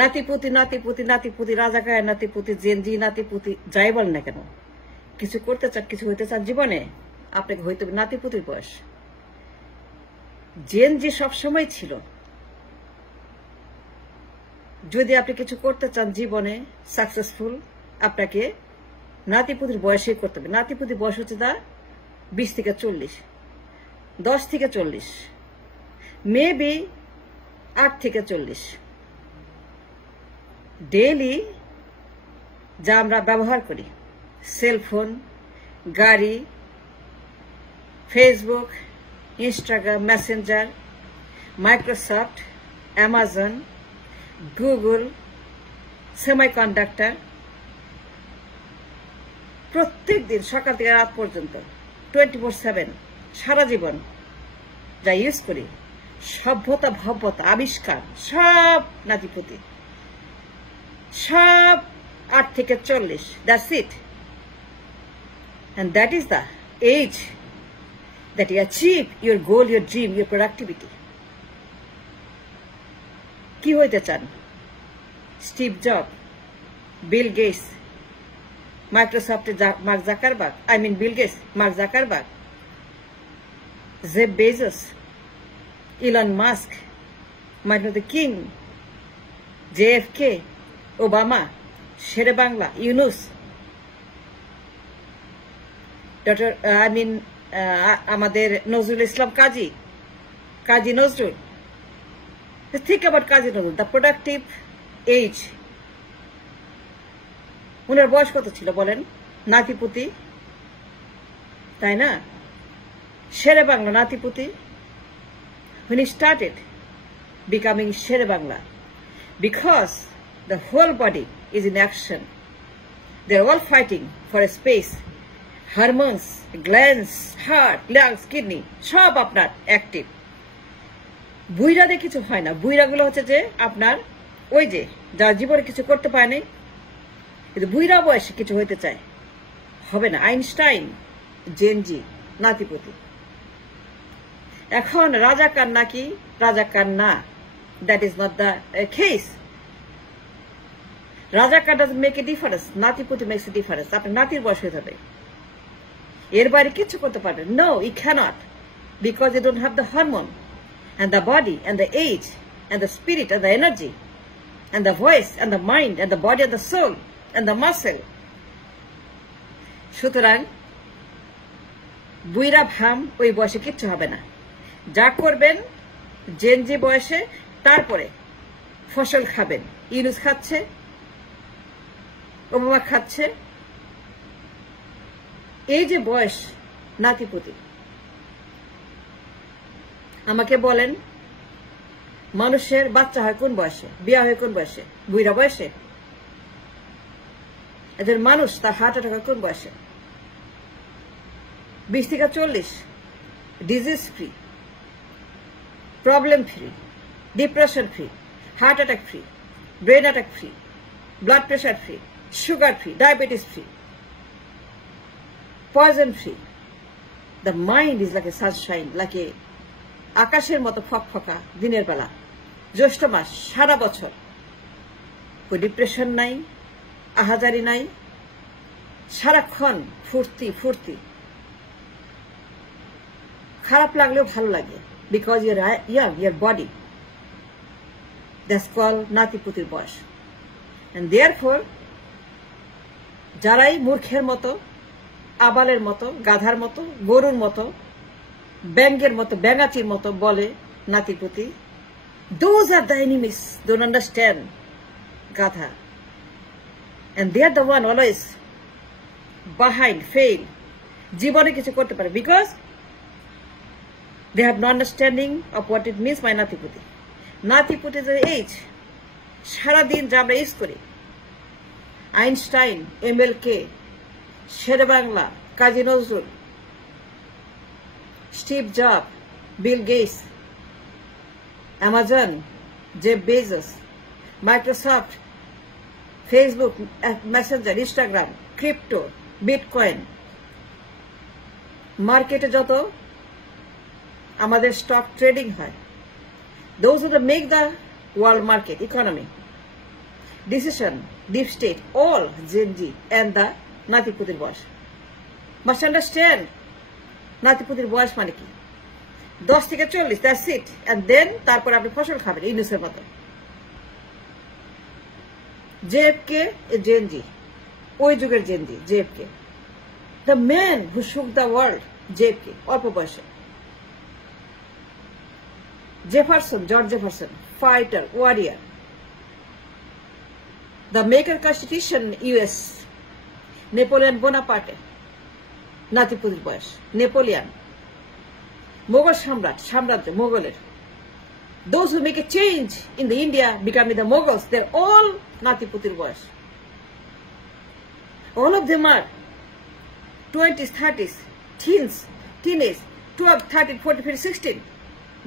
নাতিপুতি নাতিপুতি নাতিপুতি রাজাকার নাতিপুতি জেনজি নাতিপুতি যাই বলেন না কেন, কিছু করতে চান, কিছু হইতে চান জীবনে, আপনাকে হইতে হবে নাতিপুতির বয়স। জেনজি সবসময় ছিল। যদি আপনি কিছু করতে চান জীবনে সাকসেসফুল, আপনাকে নাতিপুতির বয়সেই করতে হবে। নাতিপুতির বয়স হচ্ছে তা 20 থেকে 40, 10 থেকে 40, মেবি 8 থেকে 40। ডেইলি যা আমরা ব্যবহার করি, সেলফোন, গাড়ি, Facebook, Instagram, Messenger, Microsoft, Amazon, Google, semiconductor, প্রত্যেক দিন সকাল থেকে রাত পর্যন্ত 24/7 সারা জীবন যা ইউজ করি, সভ্যতা ভব্যতা আবিষ্কার সব নাতিপুতি, সব 8 থেকে 40। That's it. And that is the age that you achieve your goal, your dream, your productivity. কি হইতে চান? স্টিভ জব, বিল গেটস, মাইক্রোসফটের Mark Zuckerberg, Bill Gates, Mark Zuckerberg, Jeff Bezos, Elon Musk, Martin Luther King, JFK, Obama, Sher-e Bangla, Yunus, doctor আমাদের নজরুল ইসলাম কাজী Nazrul. Think about Kazi Nazrul, the productive age. উনার বয়স কত ছিল বলেন? নাতিপুতি, তাই না? শেরে বাংলা নাতিপুতি। When he started becoming Shere Bangla, because the whole body is in action. They are all fighting for a space. Hormones, glands, heart, lungs, kidney, সব আপনার অ্যাক্টিভ। বুইরাদের কিছু হয় না। বুইরাগুলো হচ্ছে যে আপনার ওই যে যার জীবনে কিছু করতে পারে নাই, কিন্তু বুইরা বয়সে কিছু হইতে চায়, হবে না। আইনস্টাইন জেনজি নাতিপুতি। এখন রাজাকার নাকি রাজাকার না, that is not the case. Razakar doesn't make a difference, natiputi makes a difference. আপনার নাতির বয়স হয়ে যাবে, এর বাইরে কিছু করতে পারবেন? No, you can't, because you don't have the hormone and the body and the age and the spirit and the energy and the voice and the mind and the body and the soul and the muscle. সুতরাং বুইরা ভাম ওই বয়সে কিচ্ছু হবে না। যা করবেন জেনজি বয়সে, তারপরে ফসল খাবেন। ইউনুস খাচ্ছে, ওবামা খাচ্ছে। এই যে বয়স নাতিপুতি, আমাকে বলেন মানুষের বাচ্চা হয় কোন বয়সে, বিয়া হয় কোন বয়সে? বুইরা বয়সে। এদের মানুষ তার হার্ট অ্যাটাক হয় কোন বয়সে? 20 থেকে 40। Disease free, problem free, depression free, heart attack free, brain attack free, blood pressure free, sugar free, diabetes free, poison free. The mind is like a Sunshine, like a আকাশের মতো ফকফকা দিনের বেলা, জ্যৈষ্ঠ মাস, সারা বছর। কোনো ডিপ্রেশন নাই, আহাজারি নাই, সারাক্ষণ ফুর্তি ফুর্তি। খারাপ লাগলেও ভালো লাগে, because you're young, your body. That's call নাতিপুতির বয়স। এন্ড দেয়ারফর যারাই মূর্খের মতো, আবালের মতো, গাধার মতো, গরুর মতো, ব্যাঙ্গের মতো, ব্যাঙাচির মতো বলে নাতিপুতি, those are the enemies, don't understand, গাধা। and they are the one always behind, fail, জীবনে কিছু করতে পারে, because they have no understanding of what it means by নাতিপুতি। নাতিপুতি is the age, সারাদিন যা আমরা ইউজ করি, Einstein, MLK, Sher-e Bangla, Kazi Nazrul, Steve Job, Bill Gates, Amazon, Jeff Bezos, Microsoft, Facebook, Messenger, Instagram, crypto, bitcoin, মার্কেটে যত আমাদের স্টক ট্রেডিং হয়, those who make the world market economy, decision, deep state, all Gen Z and the Natiputir boys. Must understand, Natiputir boys মানে কি 10 থেকে 40, that's it. And then তারপর আপনি ফসল খাবেন ইউনুসের মতো। JFK Gen Z, ওই যুগের Gen Z, JFK. The man who shook the world, JFK, অল্প বয়সে। Jefferson, George Jefferson, fighter, warrior. The maker constitution US, Napoleon Bonaparte, Natiputir বয়স, Napoleon. Mughal Samraj, Mughal. Those who make a change in the India becoming the Mughals, they're all Natiputir boys. All of them are 20s, 30s, teens, teenage, 12, 13, 14, 15, 16.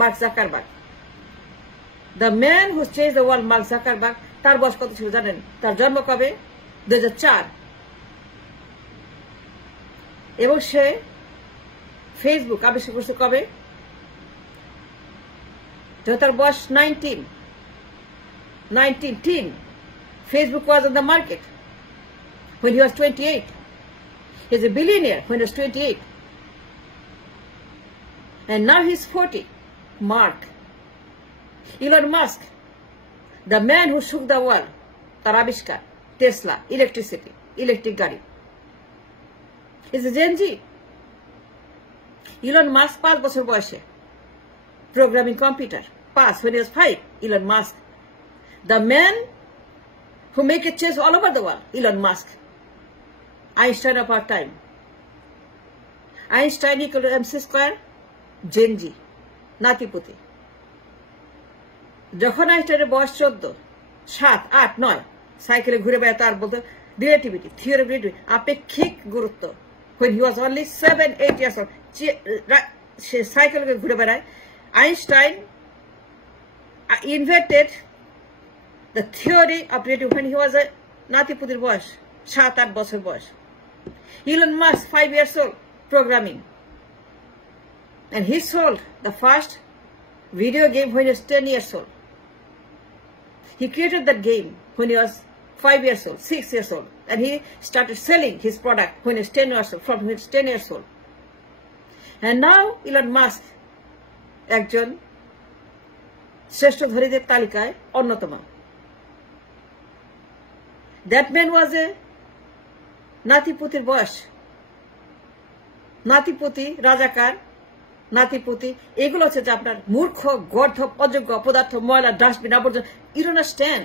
Mark Zuckerberg. The man who changed the world, Mark Zuckerberg, তার বয়স কত ছিল জানেন? তার জন্ম কবে? 2004। এবং সে ফেসবুক আবিষ্কার করছে কবে? যখন তার বয়স 19. Facebook was on the market when he was 28. He's a billionaire when he was 28. And now he's 40. Mark. Elon Musk, the man who shook the world, তার আবিষ্কার, Tesla, electricity, electric গাড়ি, is a Gen Z. Elon Musk 5 বছর বয়সে programming computer, pass when he was 5. Elon Musk, the man who make a change all over the world, Elon Musk. Einstein of our time. Einstein equal to MC square, Gen Z, নাতিপুতি। যখন আইনস্টাইনের বয়স 14, 7, 8, 9 সাইকেলে ঘুরে বেড়ায়, তার বলতো relativity, theory of relativity, আপেক্ষিক গুরুত্ব। when he was only 7, 8 years old, সে সাইকেলে ঘুরে বেড়ায়। Einstein invented the theory of relativity when he was a নাতিপুতির বয়স 7, 8 বছর বয়স। Elon Musk 5 years old, programming, and he sold the first video game when he was 10 years old. He created that game when he was 5 years old, 6 years old, and he started selling his product when he was 10 years old, from when he was 10 years old. And now Elon Musk একজন শ্রেষ্ঠ ধনীদের তালিকায় অন্যতম। That man was a নাতিপুতির বয়স। নাতিপুতি, রাজাকার, নাতিপুতি, এগুলো হচ্ছে যে আপনার মূর্খ, গর্ধব, অযোগ্য, অপদার্থ, ময়লা, ডাস্টবিন, আবর্জনা। You don't understand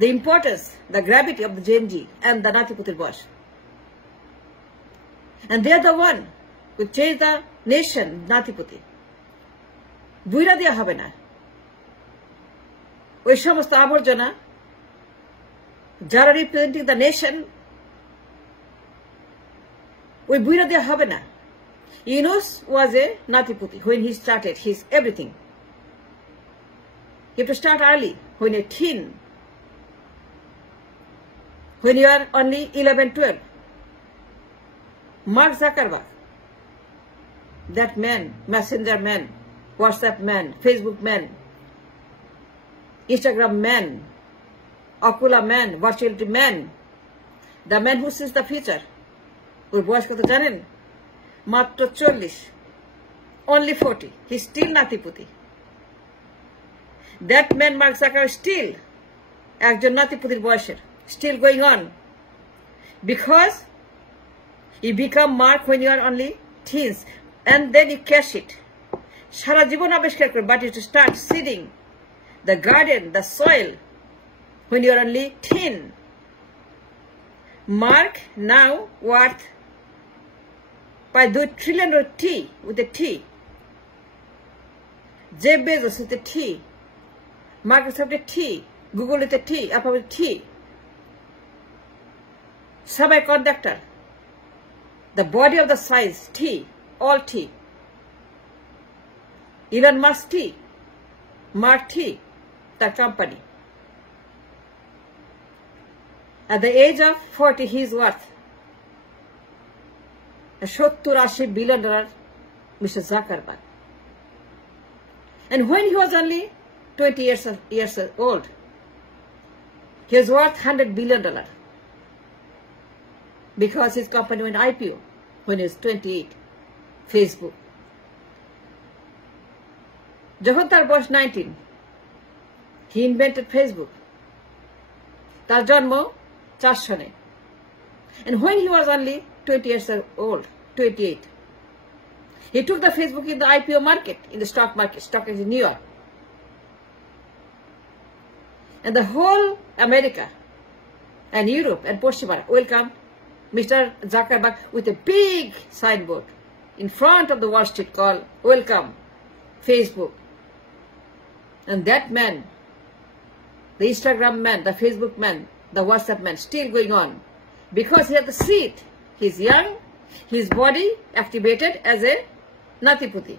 the importance, the gravity of the Gen Z and the নাতিপুতির বয়স. And they are the one who change the nation, নাতিপুতি। বুইরা দেওয়া হবে না ওই সমস্ত আবর্জনা যারা রিপ্রেজেন্টিং দ্য নেশন, ওই বুইরা দেওয়া হবে না। Yunus was a Natiputi when he started his everything. You have to start early, when a teen, when you are only 11, 12. Mark Zuckerberg, that man, messenger man, WhatsApp man, Facebook man, Instagram man, Oculus man, virtuality man, the man who sees the future. ওর বয়স কত জানেন? মাত্র 40, only 40. He's still নাতিপুতি। That man, Mark Zuckerberg, still একজন নাতিপুতির বয়সের, still going on, because you become Mark when you are only teens, and then you cash it. সারা জীবন আবিষ্কার করে, but you to start seeding the garden, the soil, when you are only teen. Mark now worth by $2 trillion with T, with a T. Jeff Bezos with a T. Microsoft with a T. Google with a T. Apple with a T. Semiconductor. The body of the size, T. All T. Elon Musk T. Mark T. The company. At the age of 40, he is worth $70-80 billion, Mr. Zuckerberg. And when he was only 20 years old, He is worth $100 billion because his company went IPO when he was 28, Facebook. যখন তার বয়স 19, he invented Facebook. তার জন্ম 4 সনে. And when he was only 20 years old, 28, he took the Facebook in the IPO market, in the stock market, stock exchange in New York. And the whole America and Europe and Portugal welcomed Mr. Zuckerberg with a big signboard in front of the Wall Street called "Welcome, Facebook." And that man, the Instagram man, the Facebook man, the WhatsApp man, still going on because he had the seat. He's young, his body activated as a Natiputi.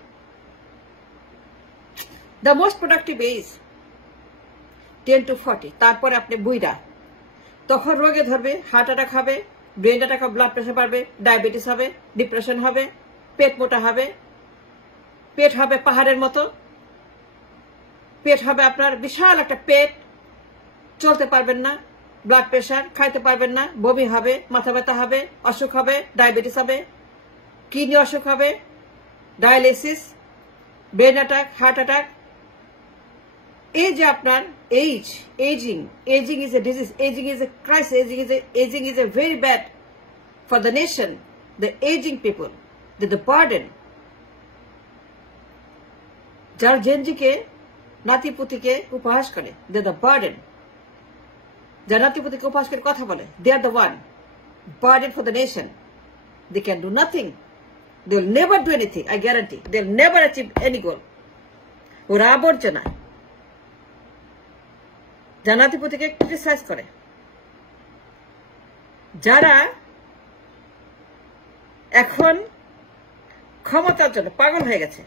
The most productive age 10 to 40. তারপরে আপনি বুইড়া, তখন রোগে ধরবে, heart attack হবে, brain attack হবে, blood pressure বাড়বে, ডায়াবেটিস হবে, ডিপ্রেশন হবে, পেট মোটা হবে, পেট হবে পাহাড়ের মতো, পেট হবে আপনার বিশাল একটা পেট, চলতে পারবেন না, ব্লাড প্রেশার, খাইতে পারবেন না, বমি হবে, মাথা ব্যথা হবে, অসুখ হবে, ডায়াবেটিস হবে, কিডনি অসুখ হবে, dialysis, brain attack, heart attack. এই যে আপনার aging is a disease, aging is a crisis, aging is a very bad for the nation. The aging people, the burden. যার জেনজিকে নাতিপুতিকে উপহাস করে, the burden. যারা নাতিপুতিকে উপহাস করে কথা বলে, they are the one burden for the nation. They can do nothing. They will never do anything. I guarantee. They will never achieve any goal. ওরা আবর্জনা। যারা নাতিপুতিকে ক্রিটিসাইজ করে, যারা এখন ক্ষমতার জন্য পাগল হয়ে গেছে,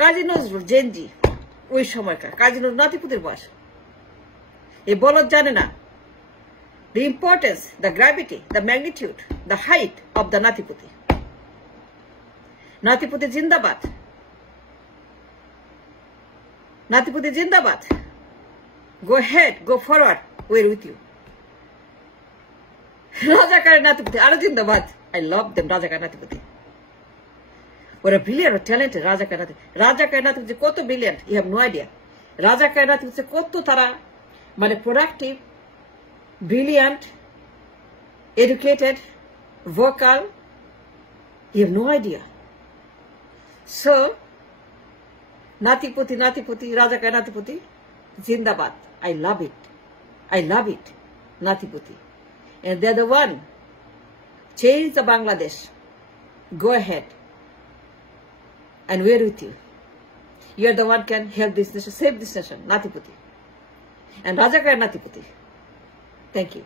কাজী নজরুল জেনজি ওই সময়কার, কাজী নজরুল নাতিপুতির বয়স, এই বলদ জানে না the importance, the gravity, the magnitude, the height of the নাতিপুতি। নাতিপুতি জিন্দাবাদ, নাতিপুতি জিন্দাবাদ। Go ahead, go forward, we're with you. রাজাকারের নাতিপুতি আরো জিন্দাবাদ। I love them, রাজাকার নাতিপুতি। ওরা ব্রিলিয়ান্ট, ট্যালেন্টেড। রাজাকার নাতিপুতি কত brilliant, you have no idea. রাজাকার নাতিপুতি কত তারা মানে productive, brilliant, educated, vocal, you have no idea. So নাতিপুতি, রাজাকার নাতিপুতি জিন্দাবাদ। I love it, Natiputi. And they're the one. Change the Bangladesh. Go ahead. And we're with you. You're the one can help this nation, save this nation, Natiputi. And Rajakar Natiputi. Thank you.